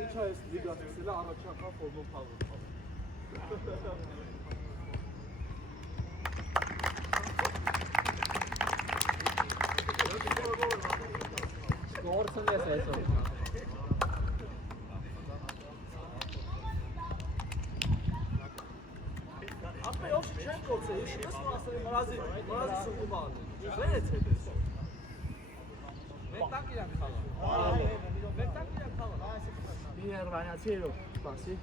Ինչ այս լիգացել է առաջական ֆորմում փաղում։ Գործն ես այսօր։ Ապա ոչ չեն կոչել, ինչ ասել մրազի սուղու բան։ Վեց է դες։ Մետակ իրան խաղա։ Մետակ իրան խաղա։ Մի հերվանացի երո, սպասի։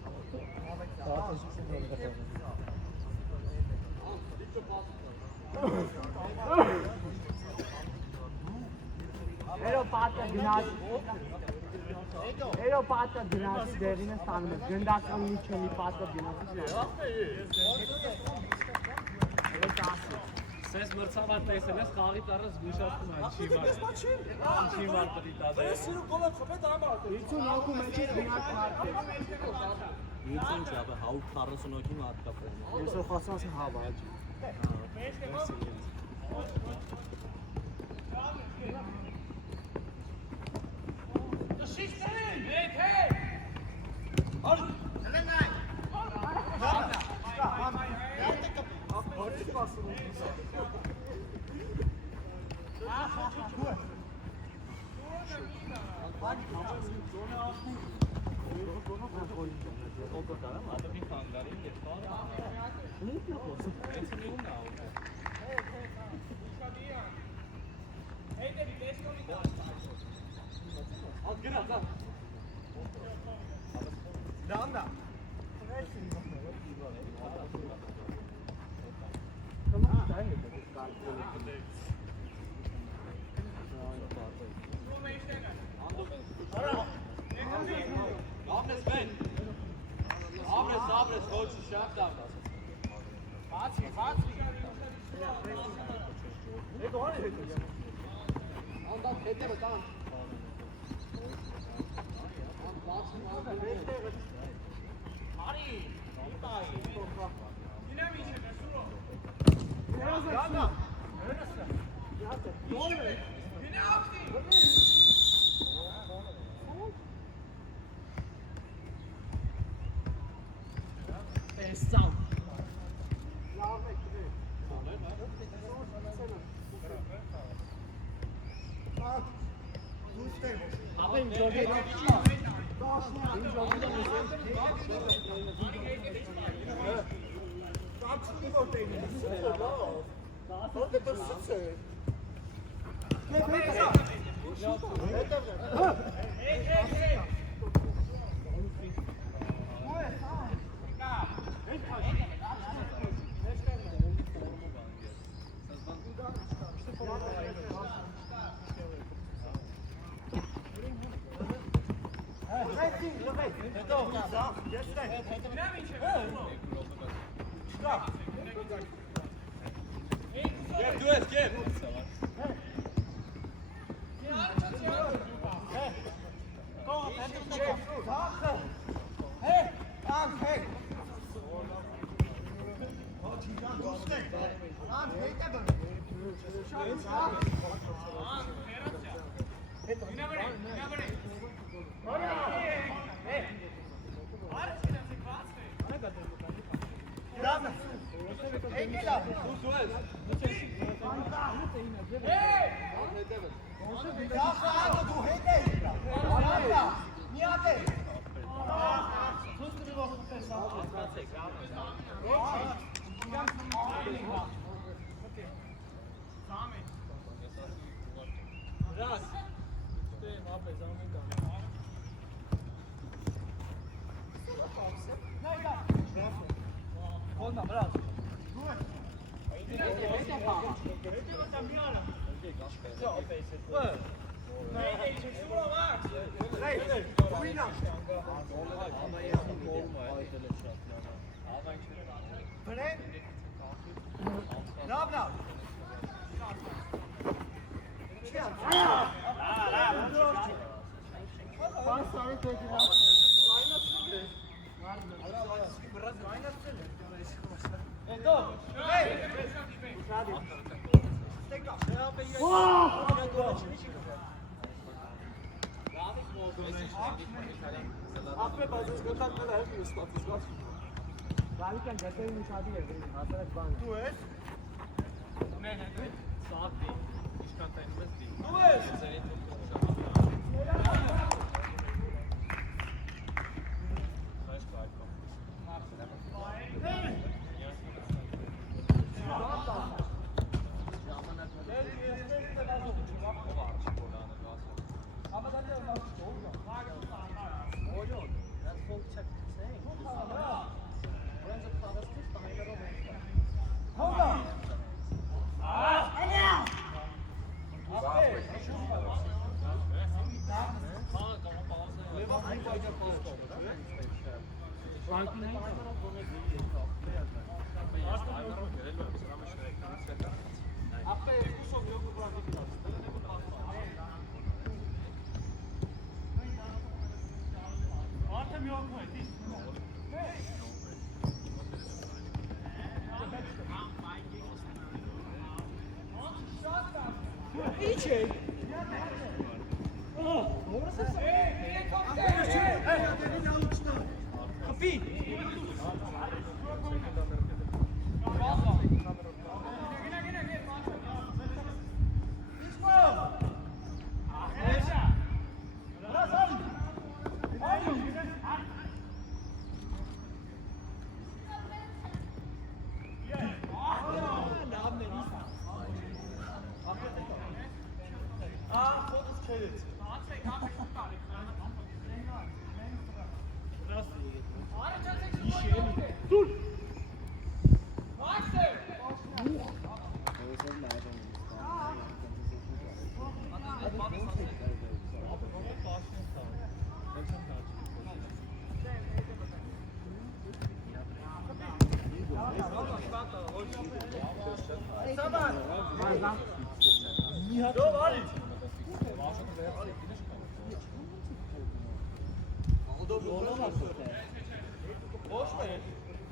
Էրո պատը գնացի դերին է ստանում ես, գնդական միջելի պատը գնացի։ Սես մրցավար տեսել ես, խաղի տարը զգուշացում այն չի վար։ Չի վար պտի տադ է։ Ես սիրում գոլը խմետ ամար։ 50 հոգու մեջից գնաց մարդ է։ 50 չաբը 140 հոգի մարդ կա ֆորմա։ Ես որ խոսած եմ հավա աջի։ Ապե բազես գտանները հետ նստած զգաց։ Գալիկյան դեպի միջադի է հասարակ բան։ Դու ես։ Սաղ դի, իշքան տայնում ես դի։ Դու ես։ Այս կայքո։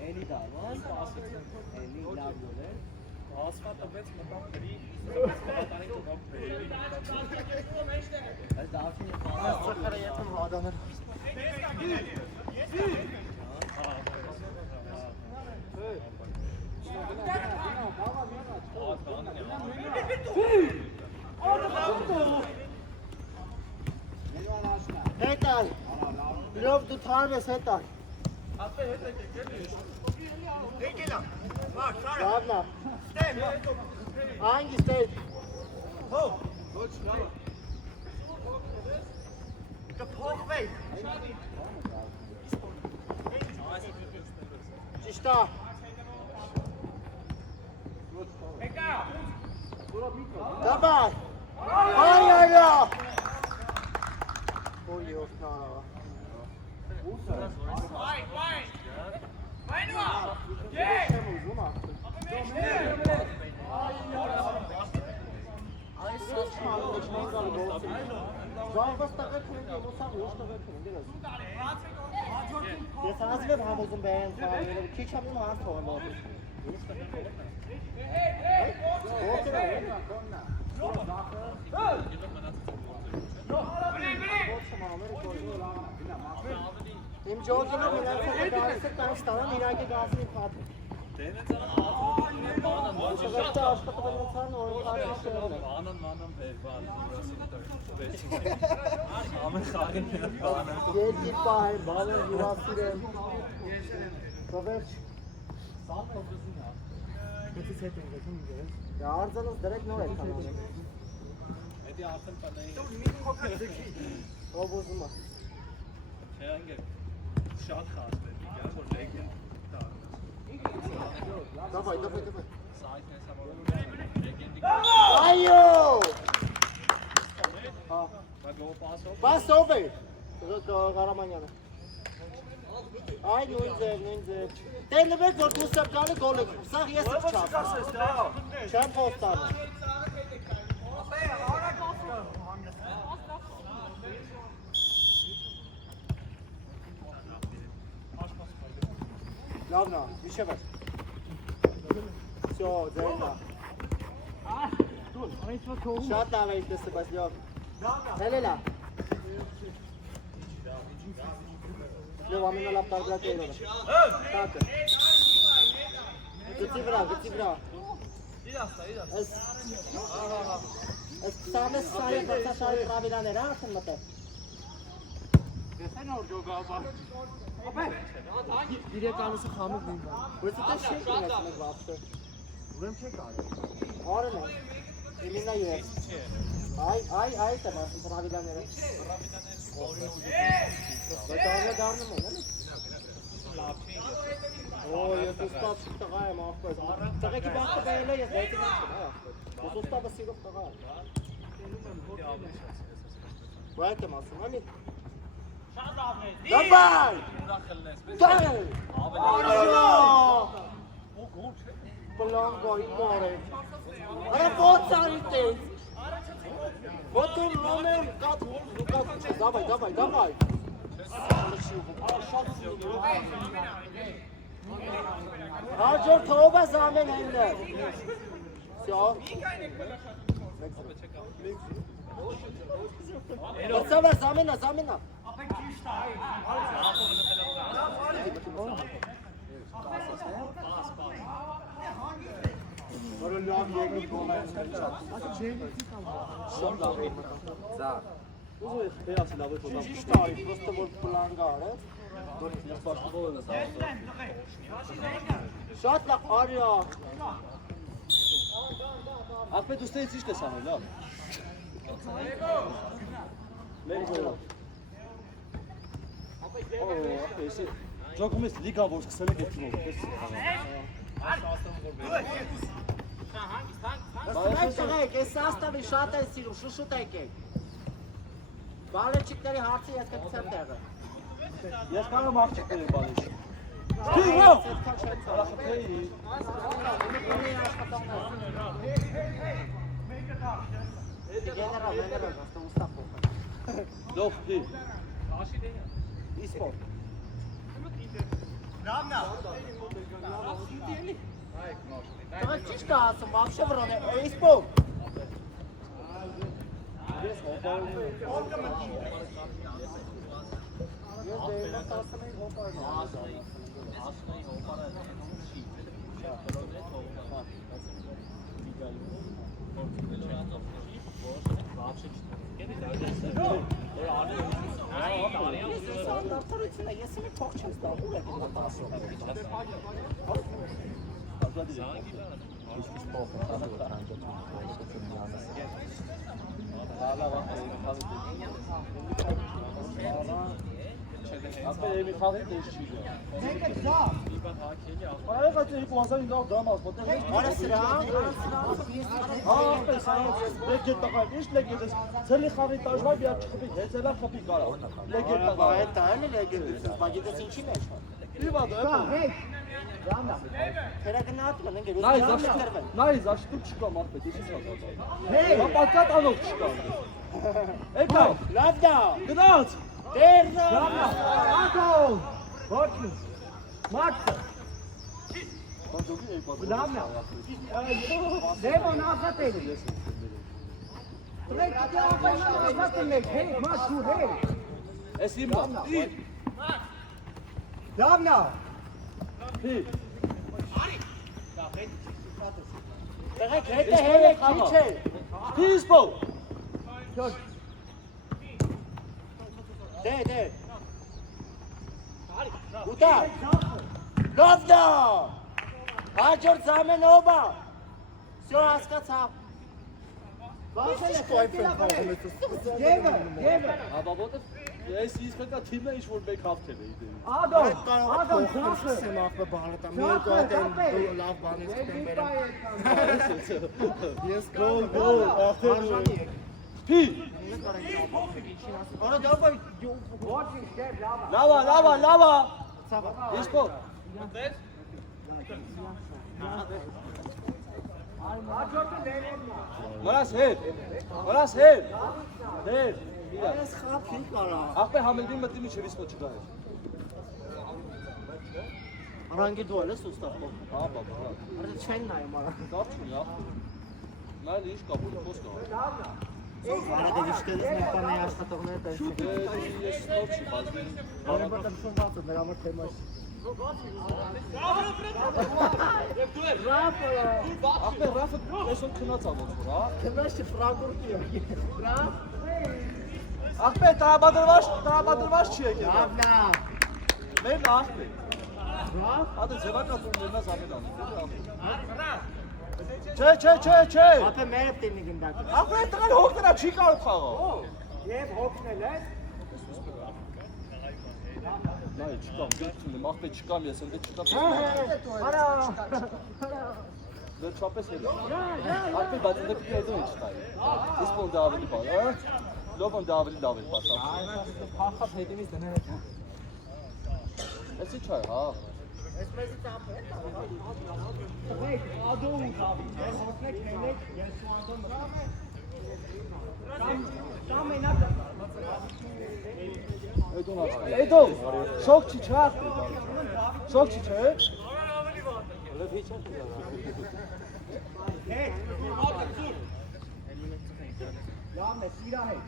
Էլի դավան, էլի լավ յոլեր։ Ասֆալտը մեծ մտավ գրի, տարի կողմ բերի։ Այս դավչինի խաղը ծխերը եթում հադաներ։ Հետար, լով դու թարմ ես հետար։ Ապե հետ եկեք, էլի։ Եկելա։ Մար, շարը։ Լավնա։ Ստեմ։ Անգի ստեյ։ Հո, ոչ լավ։ Կփոխվեի։ Ճիշտա։ Դաբար։ Այ։ Որ յոթ նարավա։ Ես ասում եմ համոզում բեն խաղերը, քիչ ամեն հարց թողեմ ապրի։ Իմ ջոգինը մնացել է գարսը կանչ տանան իրակի գազնի պատը։ Դենը ծանա ատվում է բանան, Շղերտը աշխատվել ընցան օրը կարի շերել է։ բանան բերբան, ամեն խաղին բանան։ Երկի պահ է, բանան հյուրասիր եմ։ Կվերջ։ Գետից հետ ենք գետում իգերել։ Արձանս դրեք նոր եք կանանում։ Հետի արդեն պանայի։ Ով ուզում է։ Չէ անգեր, շատ խասներ, իգար, որ լեգեն դարնաս։ Դավայ։ Սայթն ես համարում լեգենդի Այո։ Բայց գո պասով։ Բաս ով է։ Ղարամանյանը։ Այ նույն ձև։ Տելվեք որ դուսը գալի գոլ է։ Սա ես չափ։ Չեմ խոստանում։ Լավնա, վիշև է։ Всё, ձերնա։ Շատ լավ է տեսը, բայց լավ։ Հելելա։ Լավ ամենալավ տարբերակները։ Տակը։ Գծի վրա։ Իրաստա։ Այս 20 սայը բացաշարի պրավիլաներ արդեն մտել։ Իրականությունը խամուկ դին բան։ Ո՞նց է շեյք ունես մեկ վախտը։ Ուրեմն չեք արել։ Արել եմ։ Էլինա յուր։ Այ դա մասն պրավիլաները։ Բայց արնա դառնում են, էլի։ Օ, ես ուստավ տղա եմ ախպեր։ Տղեկի բախտը բերել է, ես դեպի չեմ, ախպեր։ Ես ուստավը սիրող տղա եմ։ Բայց եմ ասում, էլի։ Դաբայ! Դայ! Պլանգոյի գորե։ Արա ո՞ց արիտ ես։ Ո՞տում նոմեր կատ դաբայ։ Հաջորդ ով է զամեն հեններ։ Всё։ Բրծավեր զամենա։ Որը լավ եկի կողմայից Զա։ Ուզում ես վերացի լավ է փոթամ։ Ճիշտ արի, պրոստը որ պլանգա արեց։ Ես բաշխով եմ ասում։ Շատ լավ արյա։ Ախպետ ուստեից իշտ ես անել, լավ։ Մեր գոլը։ Եսի ջոկում ես լիգան որ սկսել եք այդ թիմով։ Բայց տղեկ, այս սաստավի շատ են սիրում, շուշուտ եկեք։ Բալեչիկների հարցը ես կգցեմ տեղը։ Ես կարող աղջիկներ եմ բալեշ։ Լով, դի։ Իսպորտ։ Տղեկ ճիշտ է ասում, վաղշը վրոն է, իսպորտ։ Ես դերնակ ասում ենք հոպարն է։ Ես մի փող չեմ ստա, ուր եք իմ ասում։ Ախպեր էմի խաղին դեշ չի գա։ Մենք եք դա։ Արայք այդ էի կուասային դավ դրամաս, ոտեղ էի։ Արա սրան։ ախպեր սայից լեգետ տղայ, իշտ լեգետ ես, ծելի խաղի տաժվայ բիար չխպի, հեծելա խպի կարա, լեգետ տղայ։ Այդ տայել է լեգետ, բագետես ինչի մեջ։ Իվա դու էպը։ Թերագնատում են, գերուզ նայ զաշտում չկա մարդպետ, իշի սա։ Պապակատ անով չկա։ Էկա, լավ դա, գնաց։ դերնա։ Ակոն! Ոչինչ։ Մարտը։ Լավն է։ Դեվոն ազատել։ Տրեք դիապայնան ազատել եք, հեյ, մաշու հեյ։ Ես իմա, ի։ Լավն է։ Ի։ Տղեկ հետը հերեք քիչ է։ Իսպո։ Դե։ Ուտա։ Լավ դա։ Հաջորդ զամեն ովա։ Всё հասկացա։ Բացել է Դևը։ Աբա ոտը ես իսկ կա թիմը ինչ որ մեկ հաղթել է իդեի։ Ադոն, Խոսը մախը բանտա մեր գոտեն լավ բանից կբերեմ։ Ես գոլ ախտել եմ։ Փի։ Արա դավայ ոչինչ, դև, Լավա։ ցավա։ Իսպո։ Աջոտը դերեն։ Մրաս հեր։ Դեր։ Ես խափի կարա։ Ախպե համեդին մտի միջև իսպո չկա էր։ Ռանգի դու ես ուստավ։ Հա, բաբա։ Արա չեն նայում արա։ Կապ չունի ախպե։ Նայել ինչ կապ ունի, խոսք կա։ Արադը վիշտելս մեկ բան է աշխատողները տեսնեք։ Ես նոր չի բազում։ Բարոյ շնորհված եմ, նրա մոտ թեմա է։ Ախպեր Ռաֆը տեսոն քնած ա ոնց որ, հա։ Քնած չի Ֆրանկֆուրտի է։ Ախպեր տրամադրված չի եկել։ Լավ։ Մերն ախպեր։ Հատը ձևական ֆորմերնաց ամենան։ Չէ։ Ապա մերը տենի գնդակը։ Ախպեր տղան հոգնա չի կարող խաղալ։ Եվ հոգնել է։ Նայ չկամ, դիտում ախպեր չկամ ես, ընդ չկա։ Արա։ Վերջապես էլ։ Ախպեր բայց ընդ պիտի հետո ինչ տայի։ Իսկ ոնց ավելի բան, հա։ Լոբն դա ավելի լավ է pasał. Փախած հետևից դնել է։ Էսի չէ, հա։ Էսպես ծափ է։ Այդ ադոն կապի, ես հոսնեք նենք, ես ադոն մտամ։ Կամ մենակ։ Էդո, շոկ չի չէ։ Շոկ չի չէ։ Լավ հիչ է։ Հետ։ Լավն է, սիրա հետ։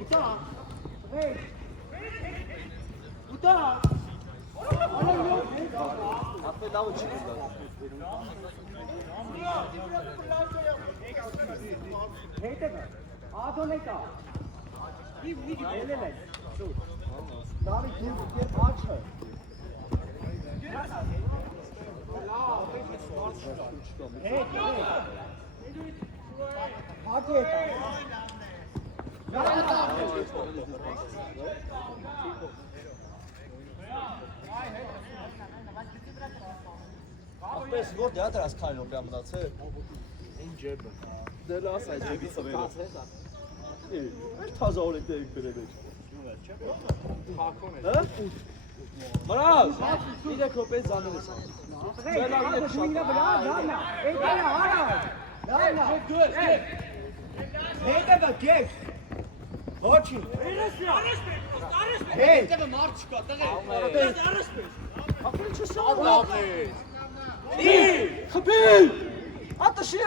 Ուտա։ Հետ։ Ուտա։ Ախպե լավը չի գտա։ Հետ է։ Ադոն է կա։ Ելել է։ Դավիթ դու եւ աչը։ Հետ։ Ադի է կա։ Ախպես որ դե դրաս քայլով բյա մնացել։ Ինչ ջեբը։ Դե լաս այ ջեբից ավելը։ Մեր թազա օրենք դե բերել է։ Փակում է։ Հա։ Մրազ, իրեք հոպես զանել ես։ Ինա բլա, դանա։ Էդա արա։ Դանա։ Դու ես։ Հետևը գեկ։ Ոչինչ։ Հետևը մարդ չկա, տղե։ Ախպեր չսա։ Խփի։ Ատը շի է։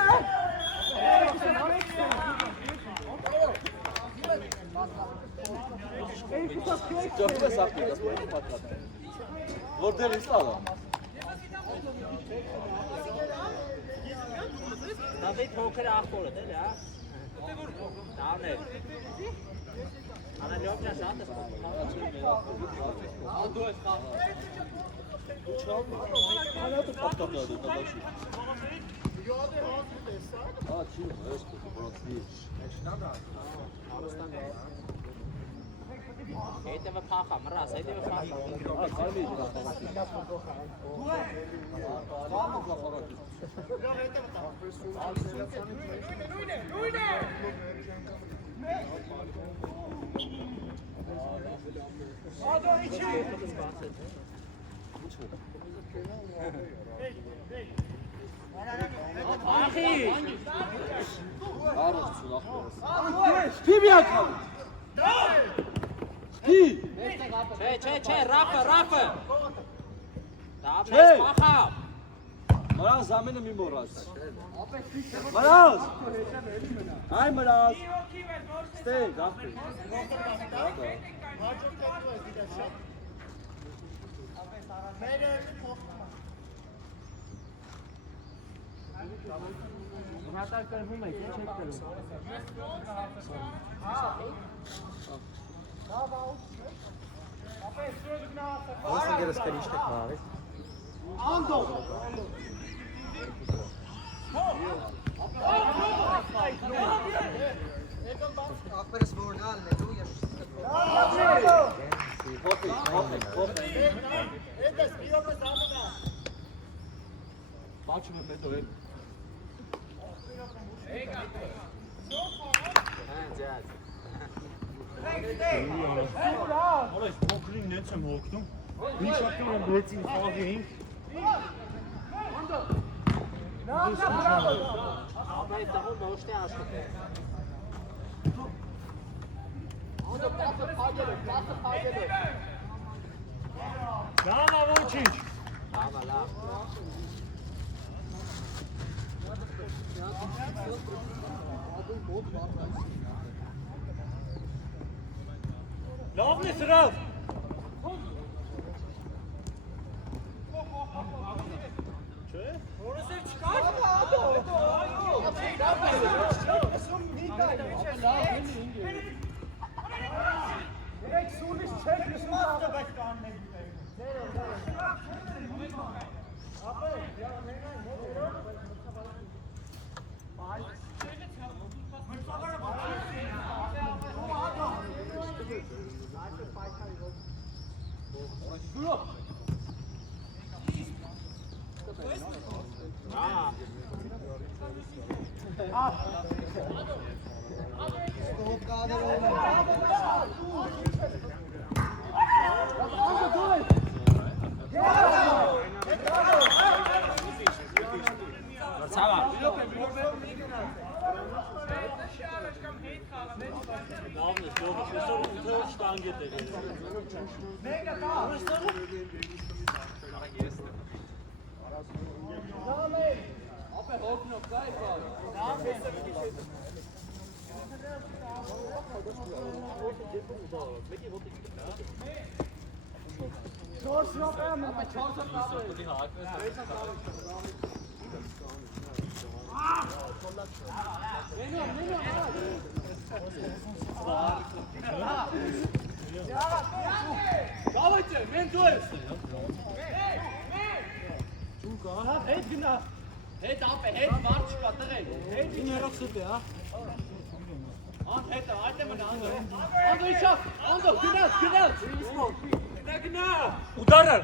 Ճոպես ախպեր, ես որ պատկատ։ Որտեղ ես տալա։ Դավիթ փոքր ախորը դե լա։ Դավն է։ Արա լոբնա շատը։ Անդու ես խաղ։ Չավ։ Հանատը պատկատա դե տալաշի։ Ա, չի, ես կոտրոցի։ Հետևը փախա, մռաս, հետևը փախա։ Ա, կարմի դրա խաղացի։ Ախի։ Արոց ախպեր։ Սպի մի ակալ։ Սպի։ Չէ, ռաֆը։ Դավն Չէ։ է փախա։ Մրազ ամենը մի մոռաց։ Մրազ։ Այ մրազ։ Ստեյ, ախպեր։ Հատար կրվում եք, ինչ եք կրվում։ Ոնց գերս կրիշ եք բարի։ Անդո։ Ախպերս որնալն է դու ես։ Հոպի։ Բաչում եմ հետո էլ։ Արես փոքրին նենց եմ հոգնում։ Միշակում եմ բեցին խաղին։ Ապա այդ տղոն ոչ թե աշխատել։ Լավ, ոչինչ։ Լավ։ Լավն է սրավ։ Չէ՞։ Որսեր չկար։ Երեք սուրից չեք լսում բայց կաննեն։ Давайте, ментуй! Հետ գնա։ Հետ ապե, հետ մարդ չկա տղեն։ Հետ գներով սուտ է, հա։ Ան հետը, այդ է մնա անդո։ Անդո իչավ, Անդո, գնաց, գնաց։ Գնա։ Ուդարը։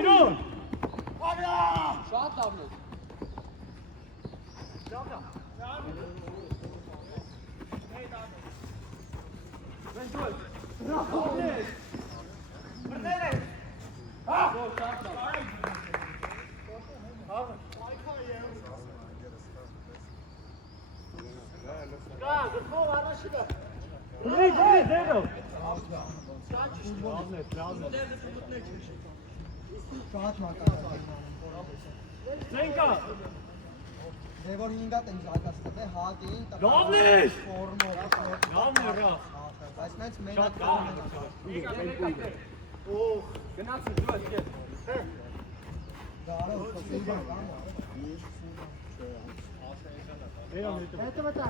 Իրուն։ Շատ լավն է։ Զենկա։ Դե որ 5-ա տենց ակաստը հատին Լավն է։ ֆորմով Լավն է, ռա։ բայց նենց մենակ Օհ, գնացի դու ես։ դարը ուտում Էյոն, հետո մտա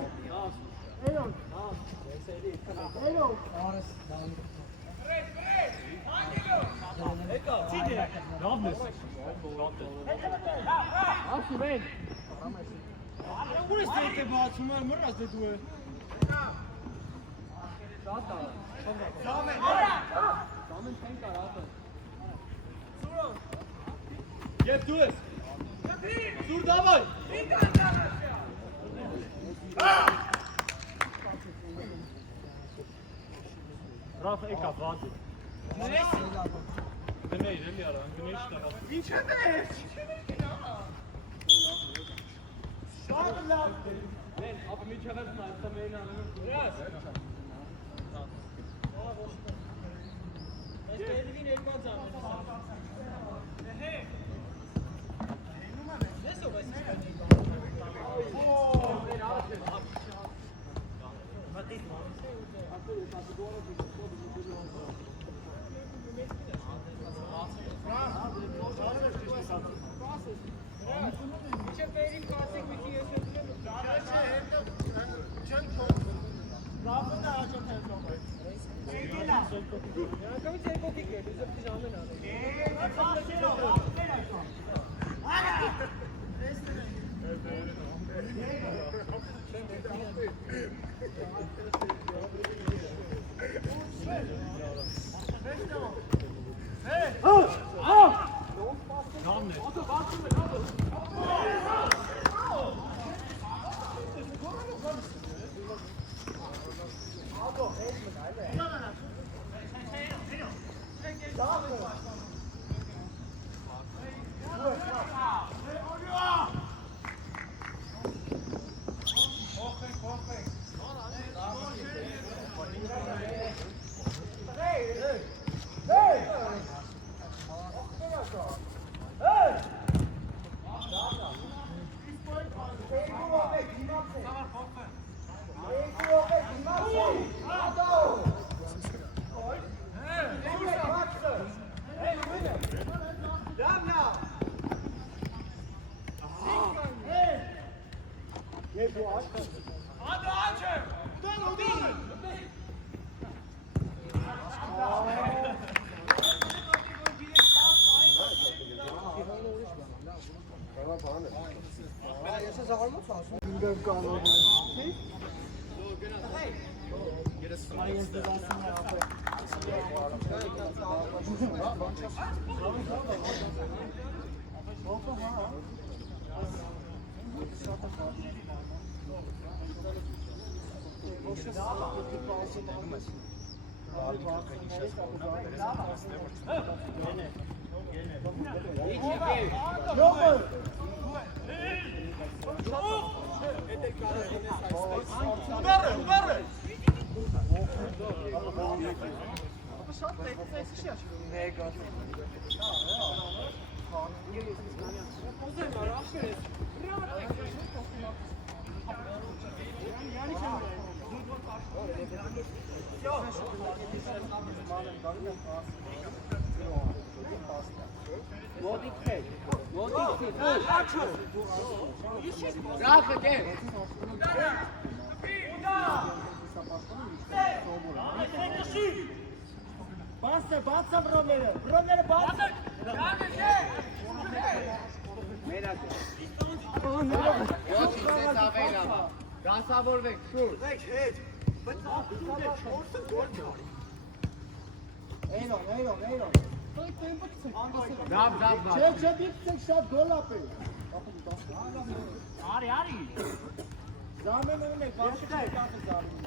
Էյոն արես դան եկա, ցիդե։ Լավն է։ Ասում են։ Ուր ես դեպի բացում եմ, մռած դե դու է։ Շատ է։ Զամեն։ Զամեն չեն կարա։ Եվ դու ես։ Սուր դավայ։ Ռաֆ եկա բացի։ Դնեիր էլի արա, դնեիր շտաղա։ Ինչ է դες։ Շատ լավ։ Մեն, ապա մի չեղած նայցա մեն անում։ Ռաս։ Այս դերվին երկու ծառ։ Հե։ Դեսով այս։ Hey! Բացը բրոները բաց։ Գասավորվեք, շուր։ Էյրոն։ Դավ։ Չէ, դիպցեք շատ գոլ ապել։ Արի։ Զամեն ունեք, բաշկա է կախը զամեն։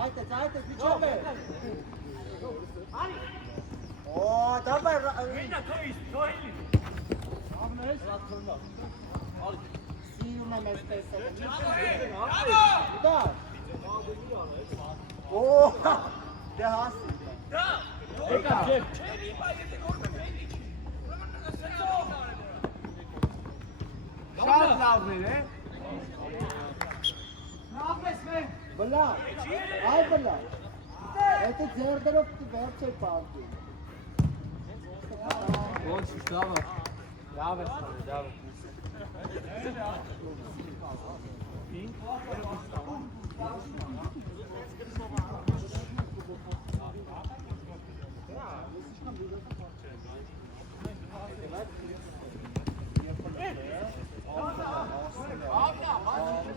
Այդը, վիճով է։ Օ, դաբայ։ Սիրում եմ ես տեսել։ Դա։ Օ, դե հասի։ Եկա, ջեփ։ Շատ լավն է։ Բլա, այ բլա։ Էդը ձերդերով վերջ է պարտում։ Ոչ, լավ է։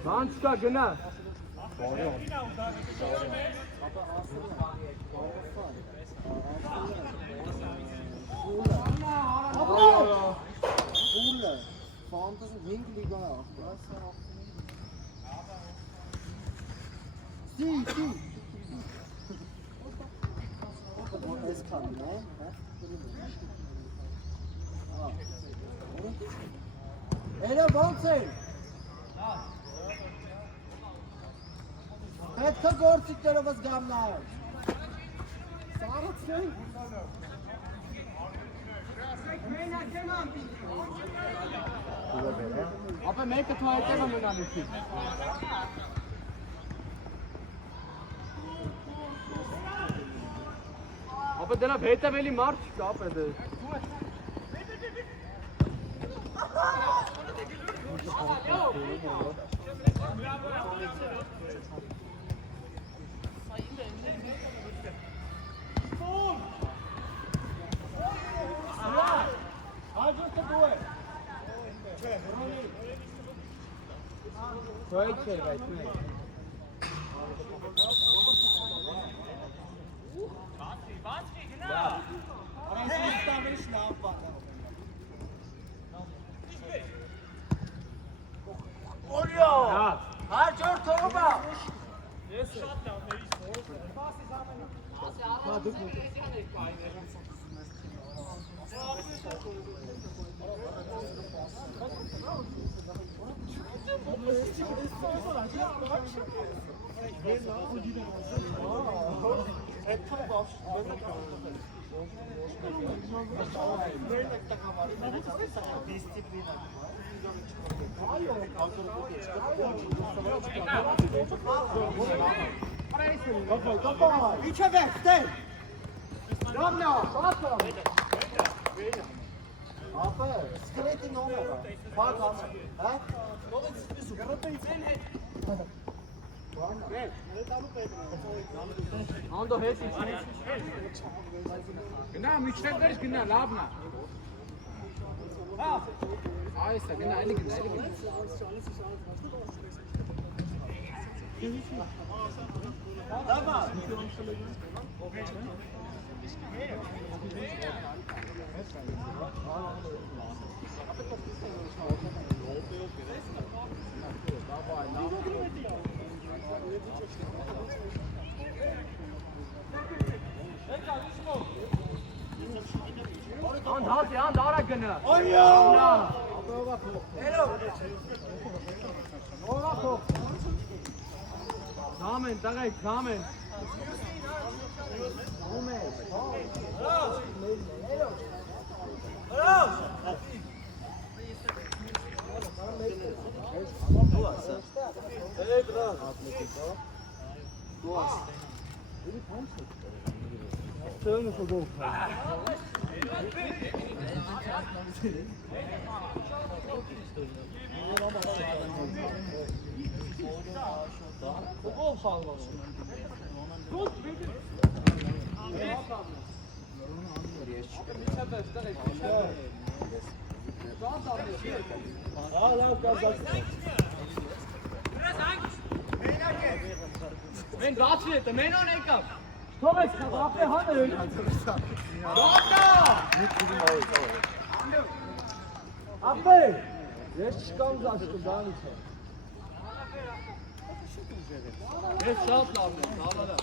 Բան չկա, գնա։ Ուլը, ֆանտազի 5 լիգա է։ Սի։ Այս քանն է, հա։ Էլա ո՞նց է։ Պետք է գործիքներով զգամ նայել։ Սարացնեն։ Ապա մեկը թո հետևը մնալիքի։ Ապա դրանով հետևելի մարդ չկա, ապա դե։ Right there, right there. Իչը վեք, տեր։ Ռամնա, ապը, սկրետի նոմերը, պակ ամը, հա? Անդո հետ իչ։ Գնա, միջև վերջ գնա, լավն է։ Այս է, գնա, էլի գնա, էլի գնա։ Ան հացի, ան դարա գնա։ Այո։ Կամեն, տղայք, կամեն։ Մենք դացի է, մենոն եկավ։ Թողես ապե հանել։ Ապե։ Ես չկամ զաշկում դանից է։ Ես շատ լավն եմ, հալալա։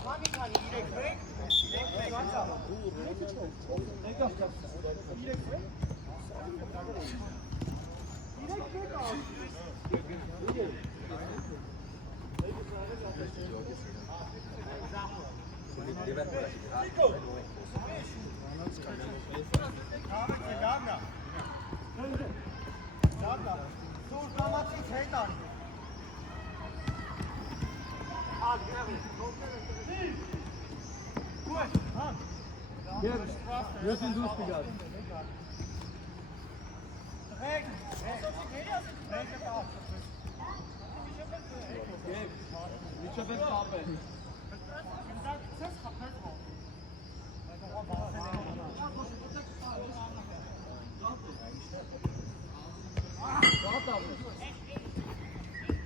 Ես ինձ ուս պիգար։ Միջև են կապեն։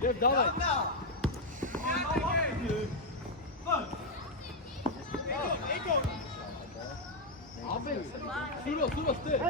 Եվ դավայ։ Ապել, սուրո, ստեր։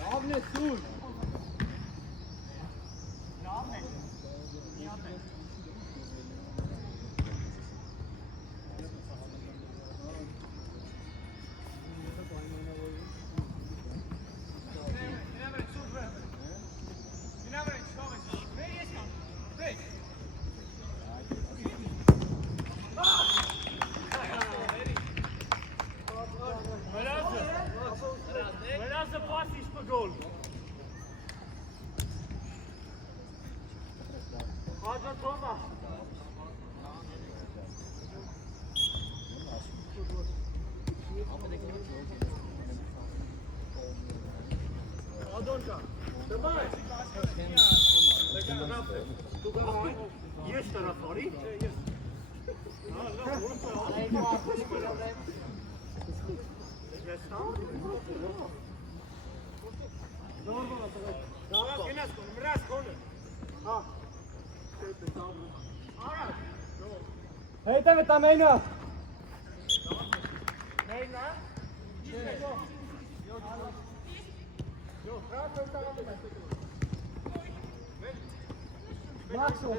Լավն է սուր։ Ես տարապարի։ Հետևը տա մենա։ Մենա։ Maxo.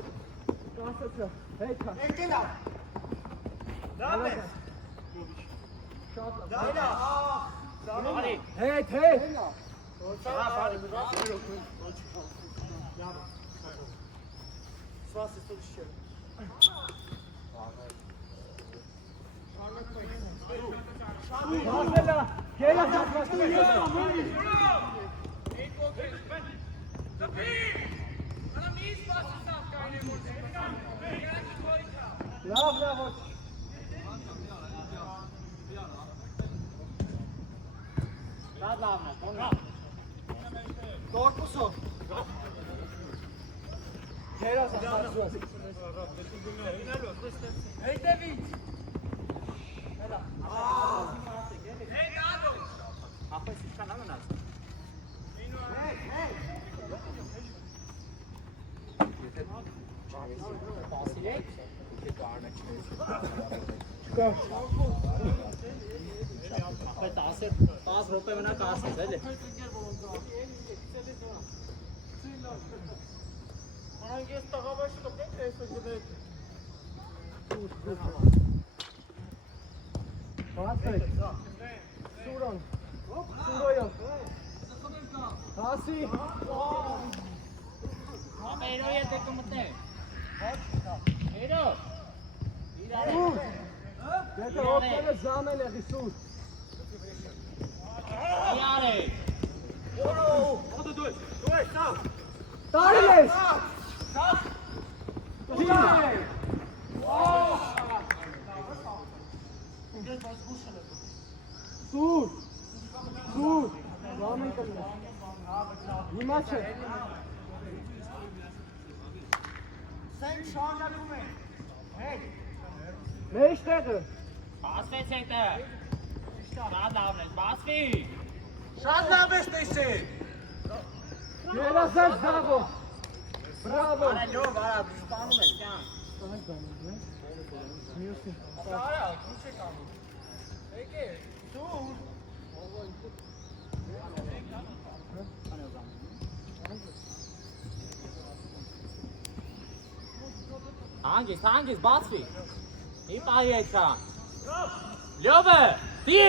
Կասեցա, հետ կա։ Եկել ա։ Լավ է։ Շատ լավ։ Դայլա։ Արի։ Հետ, հետ։ Սվասը ստուր չէ։ Հասելա, գելա սասվածի։ Լավ, լավ։ Շատ լավն է, կոնա։ Կորպուսով։ Գելա սասվածի։ Հետևից։ Ախպես ինչքան ամնաց։ Ախպես 10 րոպե մնաք ասես, էլի։ Անք ես տղավաշ կպեք այսօր գնեք։ Հասեք։ Սուրան։ Սուրոյան։ Հասի։ Ապա երո եթե կմտնե։ Երո։ Սուր։ Եթե օգնելը զամել եղի սուր։ Իարե։ Տարել ես։ Դիլե։ Սուր։ Սուր։ Զամեն կլնե։ Հիմա չէ։ Սեն շարժակում է։ Հետ։ Մեջ տեղը։ Բացվեց հետը։ Շատ լավն է, բացվի։ Շատ լավ ես տեսել։ Երասած դաղո։ Բրավո։ Արա լով, արա, սպանում ես, կյան։ Արա, ինչ է կանում։ Եկե, դուր։ Հանգիստ, բացվի։ Մի պահի այդքա։ Լյովը, դի։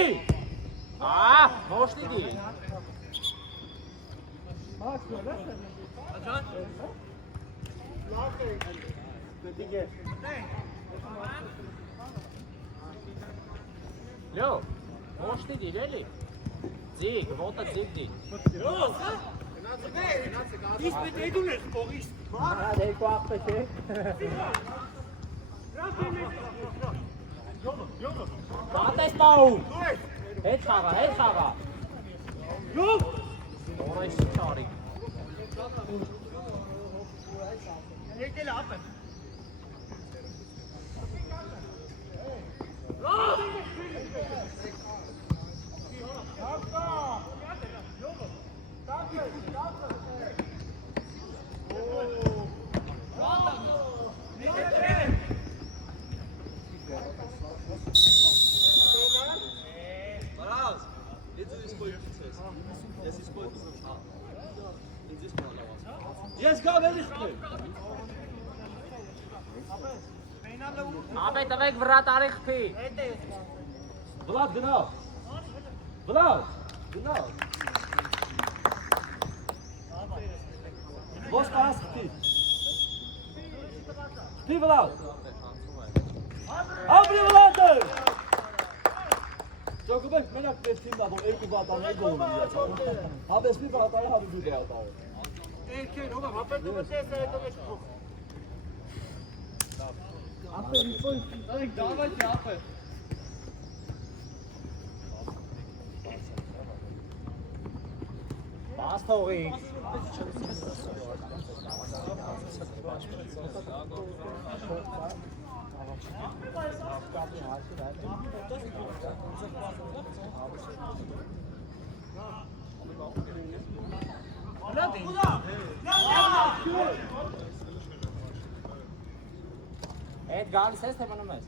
Մոշտի դի։ Լյով, մոշտի դի, էլի։ Ձիգ, ոտը ձիգ դի։ Իսկ պետք է դու ես կողից։ Արա դեկո աղբետ է։ Բատես պահում։ Հետ խաղա։ Յոմ։ Որայս չարի։ Եկել ապը։ Ես գամ էլի խտել։ Ապե տվեք վրա տարի խփի։ Վլադ գնա։ Վլադ գնա։ Ո՞ս տարած խտի։ Խտի Վլադ։ Ապրի Վլադը։ Ճոգուբեք մենակ պես թիմն ա, որ երկու բատան է գոլում իրացավ։ Հապես մի բատանը հավի դու դեա տարը։ Եկեն, ով ապեր դու մտես հետո մեջ փոխ։ Ապե իպոյ։ Դեք դավայ ապե։ Բաց թողի։ Այդ գալիս ես թե մնում ես։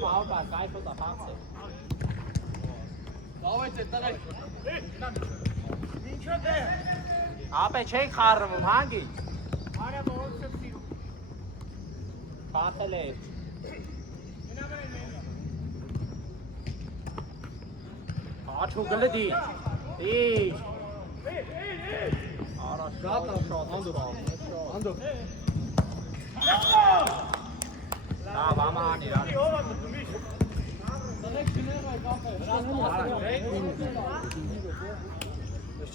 Mauer, geil von der Fahrt. Aber check harren vom Hangi. Patele. Aठुगले दी. दी. Ara shot. Ando. Da war mal nicht.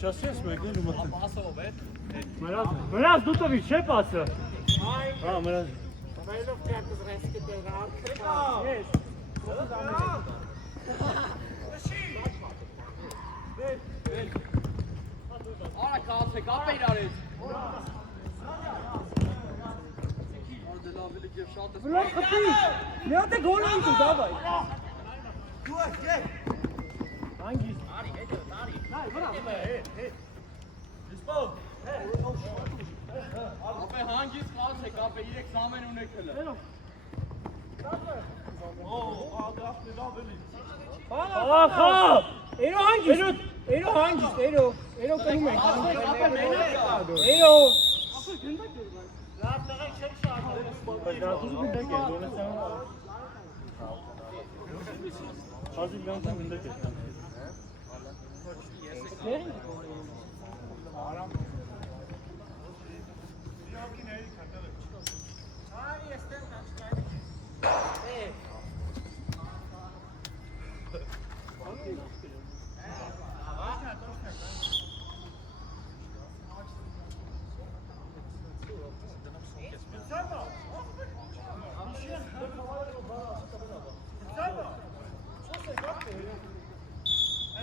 Сейчас մեկն ու մտնում։ Մնաց դուտովի չէ պասը։ Հա, մնաց։ Ara kaart, kap je daar eens. Μια δεν κόλλει του Ντάβαϊ. Άγγις. Op handjes gaat, ik heb hier examen en kunnen. Ախա! Էրո հանգիստ, էրո հանգիստ, էրո կնում ենք։ Էրո։ Ազիմ գանցան գնդակ է։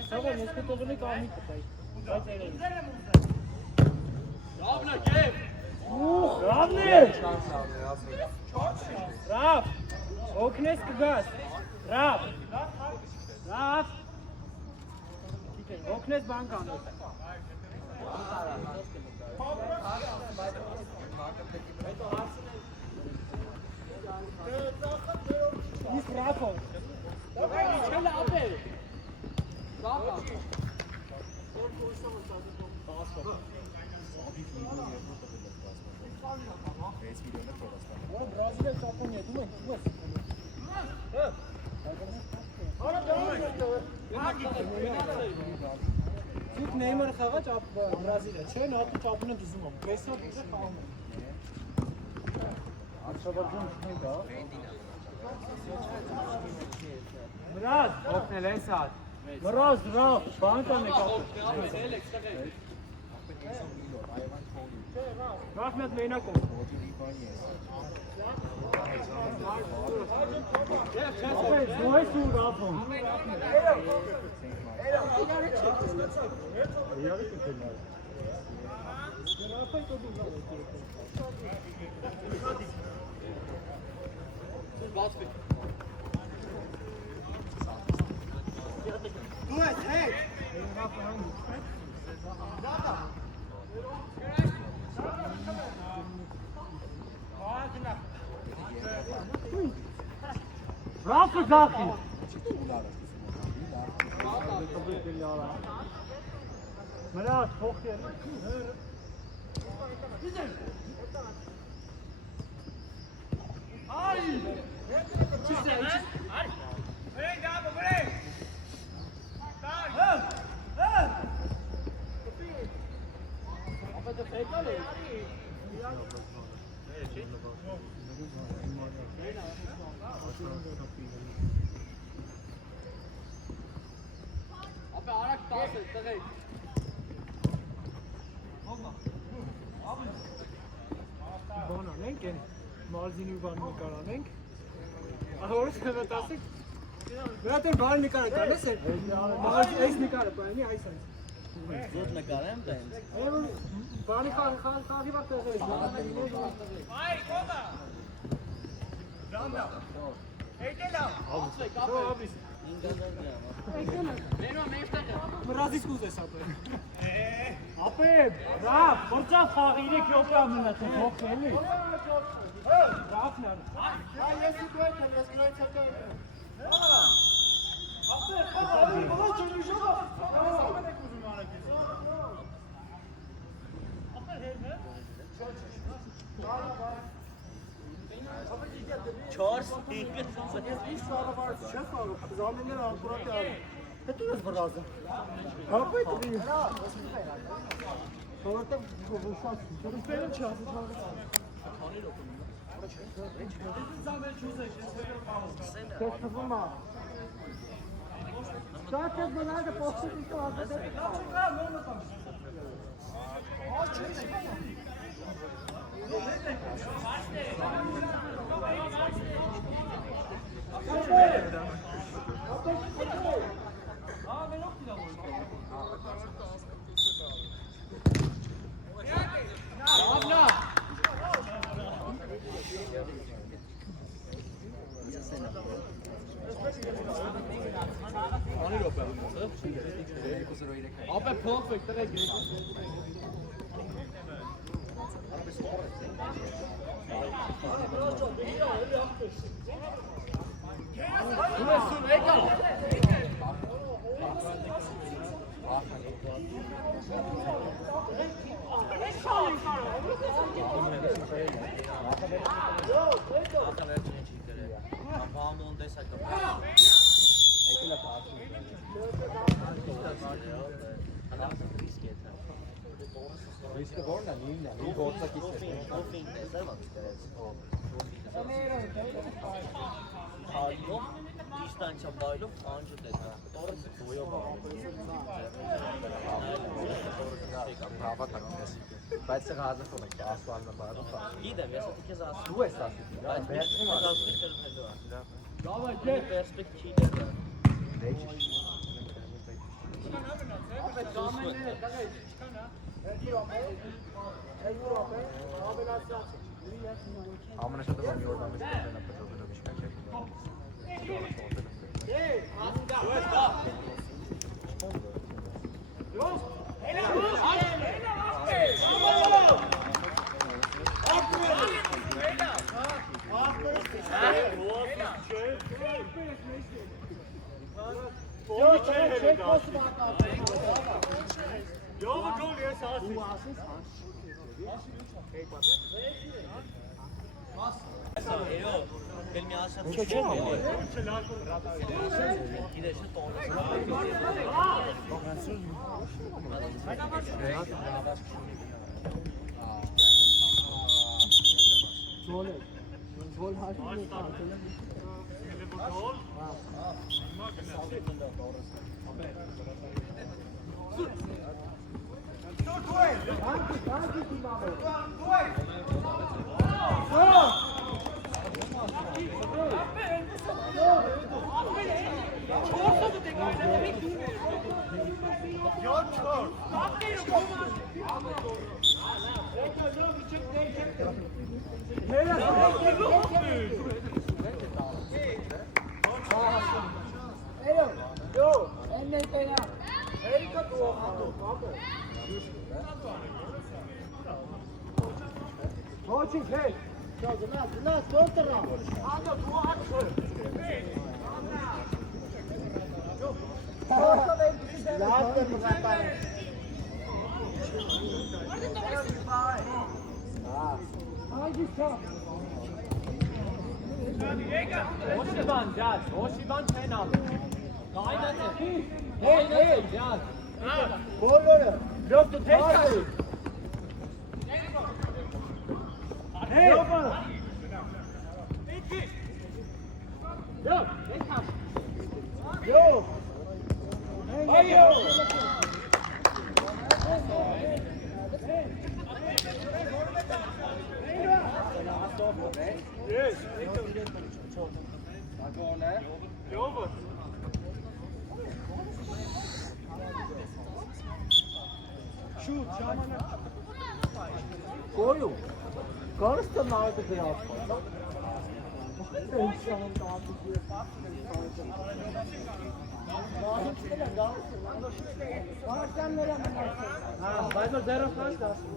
Սաղը ես կտողնի կամի կտայի։ Ravne, geef! Ravne! Rav! Օգնես կգաս։ Rav! Rav! Օգնես բան կանես։ Իս Ravո։ Schelle Abwehr! Բրազիլիա Ճապոնիա դու ես։ Դուք Նեյմար խաղա Բրազիլիա, չէ՞, նա դու Ճապոնիա դիզում եմ։ Կեսա դու խաղում ես։ Արշավարժան չնի դա։ Մրազ, Opnel Esat! Մրազ, Ռավ, բան կանեք։ Ռավ մեծ մենակով։ Դու ես ու Ռավում։ Ռաֆը գախի։ Մրազ, փոխել։ Op Arak passen, terecht. Բան անենք, են մարզինի ու բան նկարանենք։ Ահորս կվետասեք։ Վրա տեր բան նկարը կանես է, մարզի այս նկարը պայանի այս այս։ Զոտ նկարեմ տենց։ Բանի խաղի վաղ տեղեր ես։ Ay, koma! Randa! Eğdela! Ո, աբիս։ Մռազից կուզես ապել։ Ապե, բրավ, որտեղ խաղի 3 րոպե ամենացել, հոգ էլի։ Բրավն ար։ Ես դուք ես գնացել։ Չորս Ինչ շարավարս չես կարող, զամենները անկուրատ է արում։ Հետո ես վրազը։ Հապա դի։ Որտե՞ղ գովշած։ Դուրսերը չա։ Քեզ թվում է։ Շատ է մնալը փոխել ինչ ասել։ Ապե փոխվեք, տղեկ։ Riske borna ninja, ni borta kisse. Հայլով, դիստանցիա բայլով անջը տեսա։ Տորսը գոյով Brava taktikas. Բայց սա հազար կողմեք, ասուալնը բարով։ Գիտեմ, ես դուք ես ասում։ Դու ես ասում։ Բայց ես ասում եմ հետո։ Դավայ, Պերսպեկտիվը դա։ Դեջ։ Ամենաշատը որ մի օր դամից կտենա պտրովենով իշկաք եք։ Jove goal yes asist. Filmi ashat. Օշիվան, ջազ, օշիվան չեն ալու։ Hey, ջազ։ Բոլորը լոկ դու դես կասի։ Hey! Yo! Hey, yo! Yes. Agora, Jove. shoot, Koyu. Karıştı nerede biraz? Բայց որ դեռ ֆանս դասում։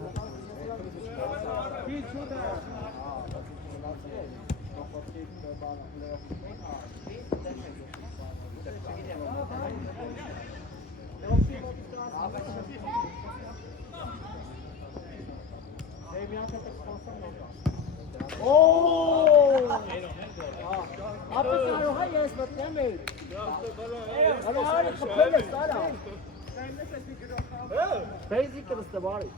Քիչ ու դա։ Ապետարու հայ ես մտնեմ էլ։ Հալա հարի խպել ես տարա։ Բեյզիկը նստվարի։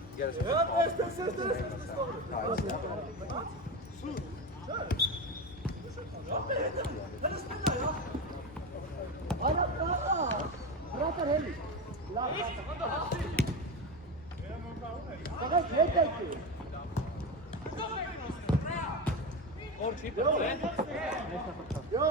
Այլա տարա։ Բրատար հելի։ Սաղայք հետ այդի։ Or չի բրել։ Yo!